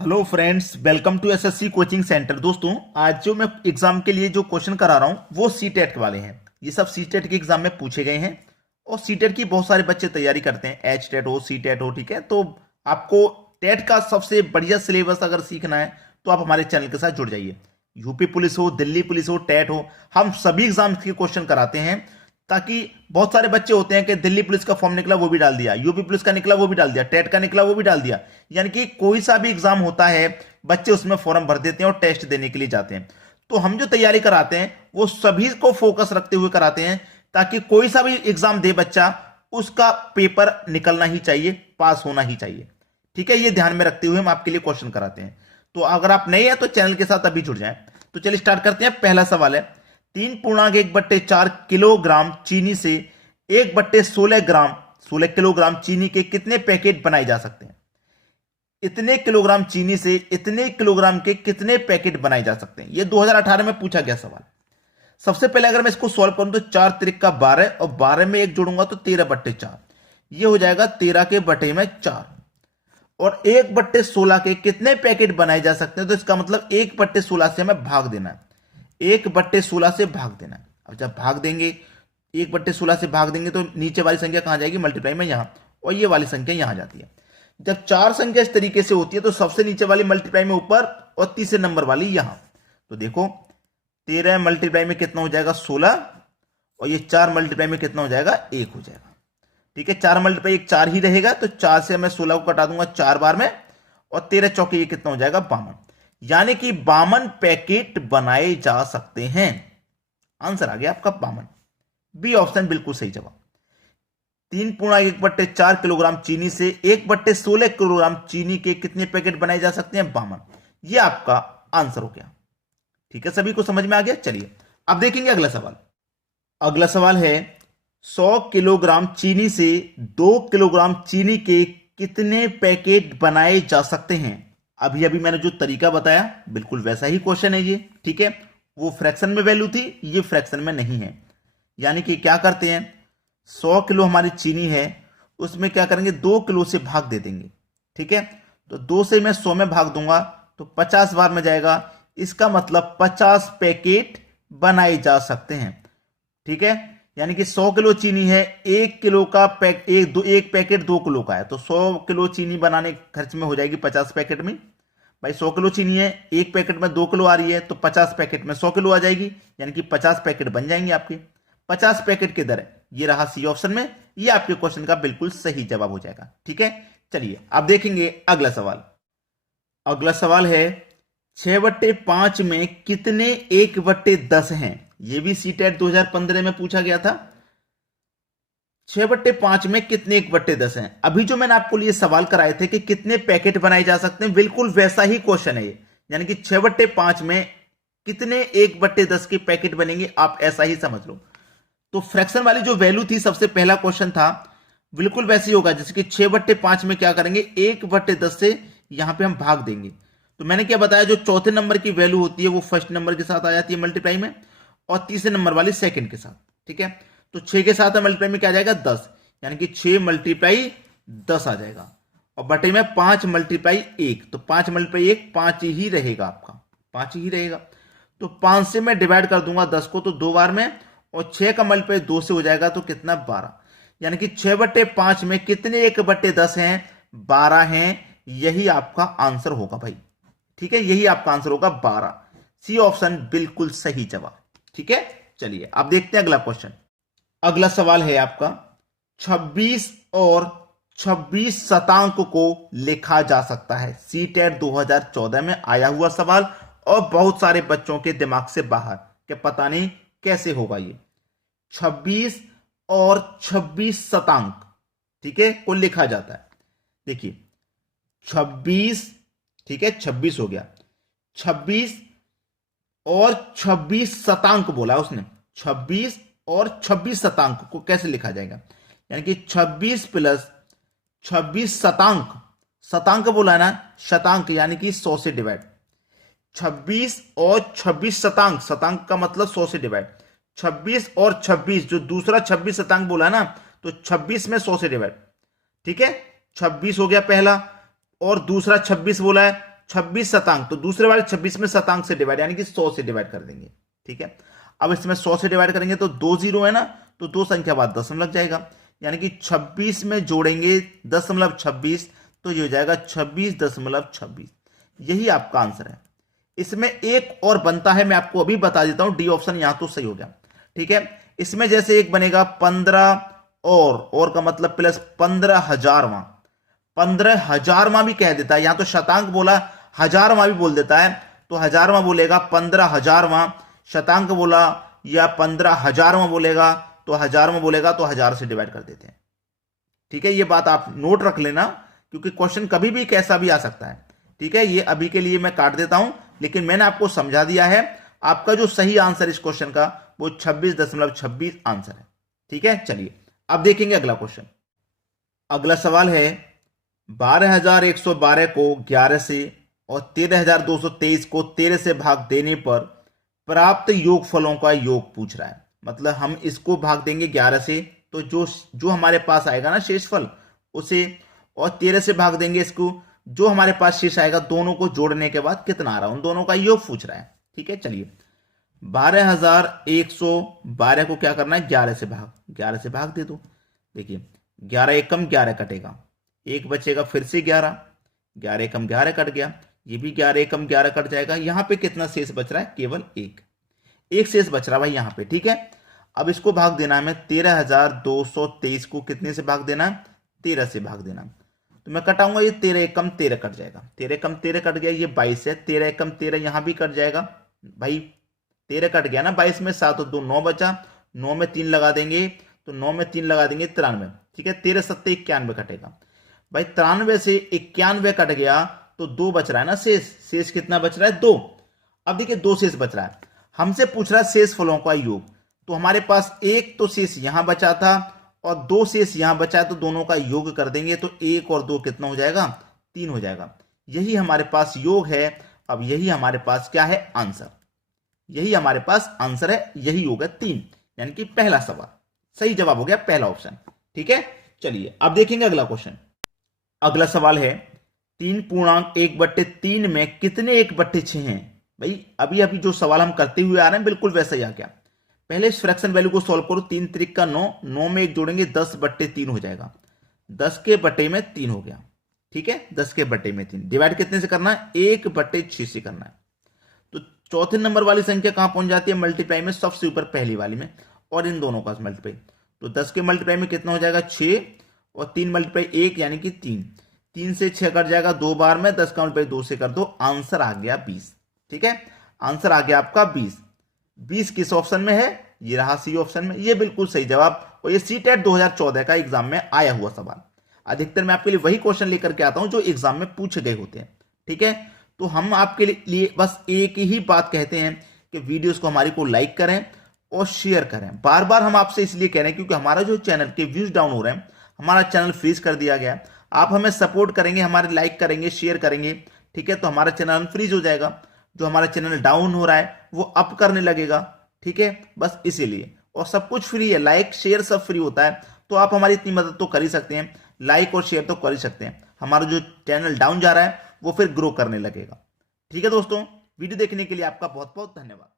Hello friends, welcome to SSC coaching centre. दोस्तों, आज जो मैं एग्जाम के लिए जो क्वेश्चन करा रहा हूँ वो सीटेट के वाले हैं। ये सब सीटेट के एग्जाम में पूछे गए हैं और सीटेट की बहुत सारे बच्चे तैयारी करते हैं, एच टेट हो, सीटेट हो। ठीक है, तो आपको टेट का सबसे बढ़िया सिलेबस अगर सीखना है तो आप हमारे चैनल के साथ जुड़ जाइए। यूपी पुलिस हो, दिल्ली पुलिस हो, टेट हो, हम सभी एग्जाम के क्वेश्चन कराते हैं, ताकि बहुत सारे बच्चे होते हैं कि दिल्ली पुलिस का फॉर्म निकला वो भी डाल दिया, यूपी पुलिस का निकला वो भी डाल दिया, टेट का निकला वो भी डाल दिया। यानी कि कोई सा भी एग्जाम होता है बच्चे उसमें फॉर्म भर देते हैं और टेस्ट देने के लिए जाते हैं। तो हम जो तैयारी कराते हैं वो सभी को फोकस रखते हुए कराते हैं, ताकि कोई सा भी एग्जाम दे बच्चा, उसका पेपर निकलना ही चाहिए, पास होना ही चाहिए। ठीक है, ये ध्यान में रखते हुए हम आपके लिए क्वेश्चन कराते हैं। तो अगर आप नए हैं तो चैनल के साथ अभी जुड़ जाएं। तो चलिए स्टार्ट करते हैं। पहला सवाल है, 3.1/4 किलोग्राम चीनी से 1/16 किलोग्राम चीनी के कितने पैकेट बनाए जा सकते हैं? इतने किलोग्राम चीनी से इतने किलोग्राम के कितने पैकेट बनाए जा सकते हैं? यह 2018 में पूछा गया सवाल। सबसे पहले अगर मैं इसको सॉल्व करूं तो 4 त्रिक का 12 और 12 में 1 जोड़ूंगा तो 13/4। यह हो जाएगा 13 के बटे में 4। और 1/16 के कितने पैकेट बनाए जा सकते हैं? तो इसका मतलब 1/16 से हमें भाग देना है। 1/16 से भाग देना है। अब जब भाग देंगे, 1/16 से भाग देंगे तो नीचे वाली संख्या कहां जाएगी? मल्टीप्लाई में यहां, और ये वाली संख्या यहां जाती है। जब चार संख्या इस तरीके से होती है तो सबसे नीचे वाली मल्टीप्लाई में ऊपर और तीसरे नंबर वाली यहां। तो देखो, 13 मल्टीप्लाई में कितना हो जाएगा? 16, और ये 4 मल्टीप्लाई में कितना हो जाएगा? 1 हो जाएगा। ठीक है, 4 मल्टीप्लाई 1 4 ही रहेगा, तो 4 से मैं 16 को कटा दूंगा 4 बार में, और 13 चौके ये कितना हो जाएगा? 52। यानी कि 52 पैकेट बनाए जा सकते हैं। आंसर आ गया आपका 52। बी ऑप्शन बिल्कुल सही जवाब। 3.1/4 किलोग्राम चीनी से 1/16 किलोग्राम चीनी के कितने पैकेट बनाए जा सकते हैं? 52। ये आपका आंसर हो गया। ठीक है, सभी को समझ में आ गया। चलिए अब देखेंगे अगला सवाल। अगला सवाल है, 100 किलोग्राम चीनी से 2 किलोग्राम चीनी के कितने पैकेट बनाए जा सकते हैं? अभी अभी मैंने जो तरीका बताया बिल्कुल वैसा ही क्वेश्चन है ये। ठीक है, वो फ्रैक्शन में वैल्यू थी, ये फ्रैक्शन में नहीं है। यानी कि क्या करते हैं, 100 किलो हमारी चीनी है, उसमें क्या करेंगे? 2 किलो से भाग दे देंगे। ठीक है, तो 2 से मैं 100 में भाग दूंगा तो 50 बार में जाएगा। इसका मतलब 50 पैकेट बनाए जा सकते हैं। ठीक है, यानी कि 100 किलो चीनी है, 1 किलो का एक पैकेट 2 किलो का है, तो 100 किलो चीनी बनाने खर्च में हो जाएगी 50 पैकेट में। भाई 100 किलो चीनी है, एक पैकेट में 2 किलो आ रही है, तो 50 पैकेट में 100 किलो आ जाएगी, यानी कि 50 पैकेट बन जाएंगे आपके। 50 पैकेट की दर है, ये रहा सी ऑप्शन में। ये आपके क्वेश्चन का बिल्कुल सही जवाब हो जाएगा। ठीक है, चलिए अब देखेंगे अगला सवाल। अगला सवाल है, 6/5 में कितने 1/10 हैं? यह भी सीटेट 2015 में पूछा गया था। 6/5 में कितने 1/10 हैं? अभी जो मैंने आपको लिए सवाल कराए थे कि कितने पैकेट बनाए जा सकते हैं, बिल्कुल वैसा ही क्वेश्चन है ये। यानी कि 6/5 में कितने 1/10 के पैकेट बनेंगे, आप ऐसा ही समझ लो। तो फ्रैक्शन वाली जो वैल्यू थी, सबसे पहला क्वेश्चन था, बिल्कुल वैसे ही होगा जैसे कि 6/5 में क्या करेंगे? 1/10 से यहां पे हम भाग देंगे। तो मैंने क्या बताया, जो चौथे नंबर की वैल्यू होती है वो फर्स्ट नंबर के साथ आ जाती है मल्टीप्लाई में, और तीसरे नंबर वाली सेकंड के साथ। ठीक है, तो 6 के साथ मल्टीप्लाई में क्या आ जाएगा? 10, यानी कि 6 मल्टीप्लाई 10 आ जाएगा, और बटे में 5 मल्टीप्लाई 1, तो 5 मल्टीप्लाई 1 5 ही रहेगा आपका, 5 ही रहेगा। तो 5 से मैं डिवाइड कर दूंगा 10 को तो 2 बार में, और 6 का मल्टीप्लाई 2 से हो जाएगा तो कितना? 12। यानी कि 6/5 में कितने 1/10 हैं? 12 हैं। यही आपका आंसर होगा भाई। ठीक है, यही आपका आंसर होगा 12। सी ऑप्शन बिल्कुल सही जवाब। ठीक है, चलिए अब देखते हैं अगला क्वेश्चन। अगला सवाल है आपका, 26 और 26 शतांक को लिखा जा सकता है। सीटेट 2014 में आया हुआ सवाल, और बहुत सारे बच्चों के दिमाग से बाहर कि पता नहीं कैसे होगा ये। 26 और 26 शतांक, ठीक है, को लिखा जाता है। देखिए 26, ठीक है, 26 हो गया, 26 और 26 शतांक बोला उसने। 26 और 26 शतांक को कैसे लिखा जाएगा? यानी कि 26 प्लस 26 शतांक, शतांक बोला ना, शतांक यानी कि 100 से डिवाइड। 26 और 26 शतांक, शतांक का मतलब 100 से डिवाइड। 26 और 26, जो दूसरा 26 शतांक बोला ना, तो 26 में 100 से डिवाइड। ठीक है, 26 हो गया पहला, और दूसरा 26 बोला है, 26 शतांक, तो दूसरे वाले 26 में शतांक से डिवाइड यानी कि 100 से डिवाइड कर देंगे। ठीक है, अब इसमें 100 से डिवाइड करेंगे तो 2 जीरो है ना, तो 2 संख्या बाद दशमलव लग जाएगा, यानी कि 26 में जोड़ेंगे 26, तो ये हो जाएगा 26.26। यही आपका आंसर है। इसमें एक और बनता है, मैं आपको अभी बता देता हूं, डी ऑप्शन यहां तो सही हो गया। ठीक है, इसमें जैसे एक बनेगा 15 और का मतलब प्लस 15,000वां, 15,000वां भी कह देता है, यहां तो शतांक बोला, हजारवां भी बोल देता है, तो हजारवां बोलेगा 15,000वां, शतांक बोला या 15,000वां बोलेगा तो हजारवां बोलेगा, तो 1000 से डिवाइड कर देते हैं। ठीक है, ये बात आप नोट रख लेना, क्योंकि क्वेश्चन कभी भी कैसा भी आ सकता है। ठीक है, ये अभी के लिए मैं काट देता हूं, लेकिन मैंने आपको समझा दिया है। आपका जो सही आंसर इस क्वेश्चन का वो 26.26 आंसर है। ठीक है, चलिए अब देखेंगे अगला क्वेश्चन। अगला सवाल है 12,112 को 11 से और 13,223 को 13 से भाग देने पर प्राप्त योगफलों का योग पूछ रहा है। मतलब हम इसको भाग देंगे 11 से, तो जो हमारे पास आएगा ना शेषफल उसे, और 13 से भाग देंगे इसको, जो हमारे पास शेष आएगा, दोनों को जोड़ने के बाद कितना आ रहा है, उन दोनों का योग पूछ रहा है। ठीक है, चलिए 12,112 को क्या करना है, 11 से भाग दे दो। देखिए 11 एकम 11 कटेगा, एक बचेगा फिर से 11, 11 एकम 11 कट गया, ये भी 11 एकम 11 कट जाएगा। यहां पे कितना शेष बच रहा है, केवल एक शेष बच रहा है भाई यहां पे। ठीक है, अब इसको भाग देना है हमें, 13,223 को कितने से भाग देना है, 13 से भाग देना। तो मैं कटाऊंगा, ये 13 एकम 13 कट जाएगा, 13 एकम 13 कट गया, ये 22 है, 13 एकम 13 यहां भी कट जाएगा भाई, 13 कट गया ना, 22 में 7 और 2 9 बचा, 9 में 3 लगा देंगे, तो 9 में 3 लगा देंगे 93। ठीक है, 13 सत्ते 91 कटेगा भाई, 93 से 91 कट गया, तो 2 बच रहा है ना शेष कितना बच रहा है, 2। अब देखिए 2 शेष बच रहा है, हमसे पूछ रहा है शेष फलों का योग, तो हमारे पास एक तो शेष यहां बचा था और 2 शेष यहां बचा है, तो दोनों का योग कर देंगे, तो 1 और 2 कितना हो जाएगा, 3 हो जाएगा। यही हमारे पास योग है। अब यही हमारे पास क्या है, आंसर, यही हमारे पास आंसर है, यही योग है 3, यानी कि पहला सवाल सही जवाब हो गया, पहला ऑप्शन। ठीक है, चलिए अब देखेंगे अगला क्वेश्चन। अगला सवाल है 3.1/3 में कितने 1/6 हैं। भाई अभी अभी जो सवाल हम करते हुए आ रहे हैं बिल्कुल वैसा ही आ गया। पहले इस फ्रैक्शन वैल्यू को सॉल्व करो, 3 त्रिक का 9, 9 में 1 जोड़ेंगे 10/3 हो जाएगा, 10 के बटे में 3 हो गया। ठीक है, 10 के बटे में 3, डिवाइड कितने से करना है, 1/6 से करना है। तो चौथे नंबर वाली संख्या कहां पहुंच जाती है, मल्टीप्लाई में सबसे ऊपर पहली वाली में, और इन दोनों का मल्टीप्लाई, तो 10 के मल्टीप्लाई में कितना हो जाएगा 6, और 3 मल्टीप्लाई 1 यानी कि 3, 3 से 6 कट जाएगा 2 बार में, 10 का मल्टीप्लाई 2 से कर दो, आंसर आ गया 20। ठीक है, आंसर आ गया आपका 20। 20 किस ऑप्शन में है, ये रहा सी ऑप्शन में, ये बिल्कुल सही जवाब। और ये सीटेट 2014 का एग्जाम में आया हुआ सवाल, अधिकतर मैं आपके लिए वही क्वेश्चन लेकर के आता हूं जो एग्जाम में पूछे गए होते हैं। ठीक है, तो हम आपके लिए बस एक ही बात कहते हैं कि वीडियोस को हमारी को लाइक करें और शेयर करें। बार बार हम आपसे इसलिए कह रहे हैं क्योंकि हमारा जो चैनल के व्यूज डाउन हो रहे हैं, हमारा चैनल फ्रीज कर दिया गया। आप हमें सपोर्ट करेंगे, हमारे लाइक करेंगे, शेयर करेंगे, ठीक है, तो हमारा चैनल फ्रीज हो जाएगा, जो हमारा चैनल डाउन हो रहा है वो अप करने लगेगा। ठीक है, बस इसीलिए, और सब कुछ फ्री है, लाइक शेयर सब फ्री होता है, तो आप हमारी इतनी मदद तो कर ही सकते हैं, लाइक और शेयर तो कर ही सकते हैं। हमारा जो चैनल डाउन जा रहा है वो फिर ग्रो करने लगेगा। ठीक है दोस्तों, वीडियो देखने के लिए आपका बहुत बहुत धन्यवाद।